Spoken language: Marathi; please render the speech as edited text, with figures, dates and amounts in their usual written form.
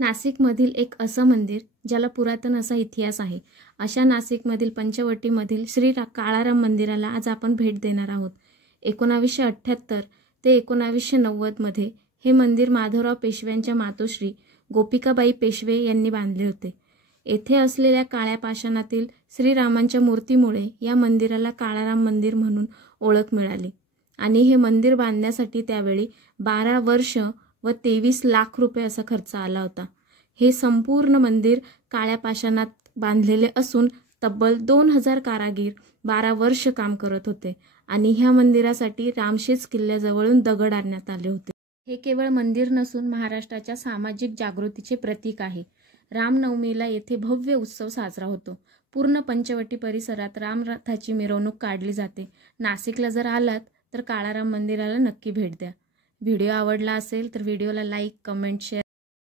नाशिकमधील एक असं मंदिर ज्याला पुरातन असा इतिहास आहे. अशा नाशिकमधील पंचवटीमधील काळाराम मंदिराला आज आपण भेट देणार आहोत. 1978 ते 1990 मध्ये हे मंदिर माधवराव पेशव्यांच्या मातोश्री गोपिकाबाई पेशवे यांनी बांधले होते. येथे असलेल्या काळ्या पाषाणातील श्रीरामांच्या मूर्तीमुळे या मंदिराला काळाराम मंदिर म्हणून ओळख मिळाली आणि हे मंदिर बांधण्यासाठी त्यावेळी 12 वर्ष व 23 लाख रुपये असा खर्च आला होता. हे संपूर्ण मंदिर काळ्या पाषाणात बांधलेले असून तब्बल 2000 कारागीर 12 वर्ष काम करत होते आणि ह्या मंदिरासाठी रामशेज किल्ल्याजवळून दगड आणण्यात आले होते. हे केवळ मंदिर नसून महाराष्ट्राच्या सामाजिक जागृतीचे प्रतीक आहे. रामनवमीला येथे भव्य उत्सव साजरा होतो. पूर्ण पंचवटी परिसरात रामरथाची मिरवणूक काढली जाते. नाशिकला जर आलात तर काळाराम मंदिराला नक्की भेट द्या. व्हिडिओ आवडला असेल तर व्हिडिओला लाईक, कमेंट, शेअर